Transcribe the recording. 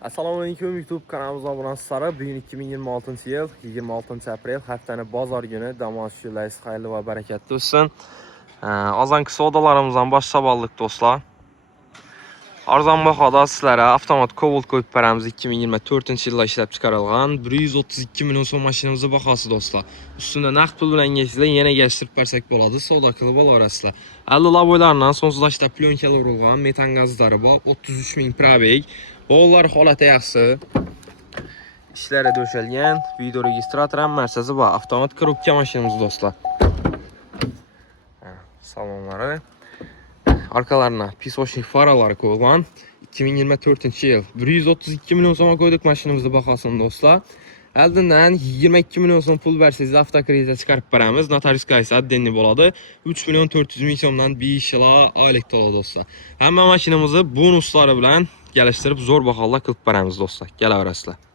Assalomualaikum YouTube kanalımıza abunə olsanızlar. Bugün 2026 yıl 26 aprel həftənin bazar günü. Damas şüləyiz xeyirli və bərəkətli olsun. Azanki sodalarımızdan başlayaldıq dostlar. Arzan baxada sizlərə avtomat Cobalt qulplarımız 2024-cü ildə işləb çıxarılğan 132 milyon son maşinamıza baxası dostlar. Üstündə nəqd pul bilən geçsizlər yenə geçdirib bərsək boladı. Soda kılı bol arasılar. 50 laboylarla sonsuzlaşda plyonkalar vurulğan metan qazları var. 33 min probeg. Bollar halətə yaxşı. İşlərə döşəlgən video registratoran mərkəzi var. Avtomat korobka maşinamız dostlar. Salonları. Arkalarına pisoşnik faraları qoyulan 2024-cü il 132 milyon soma qoyduq maşinamızı baxasın dostlar. Əldindən 22 milyon son pul versiniz avtokreditə çıxarıb bərəmiz. Notarius qaysa denli boladı. 3 milyon 400 min somdan 5 ila aylık dolu dostlar. Həmən maşinamızı bonusları bilən gəlişdirib zor baxalla qılıb bərəmiz dostlar. Gəl arasılar.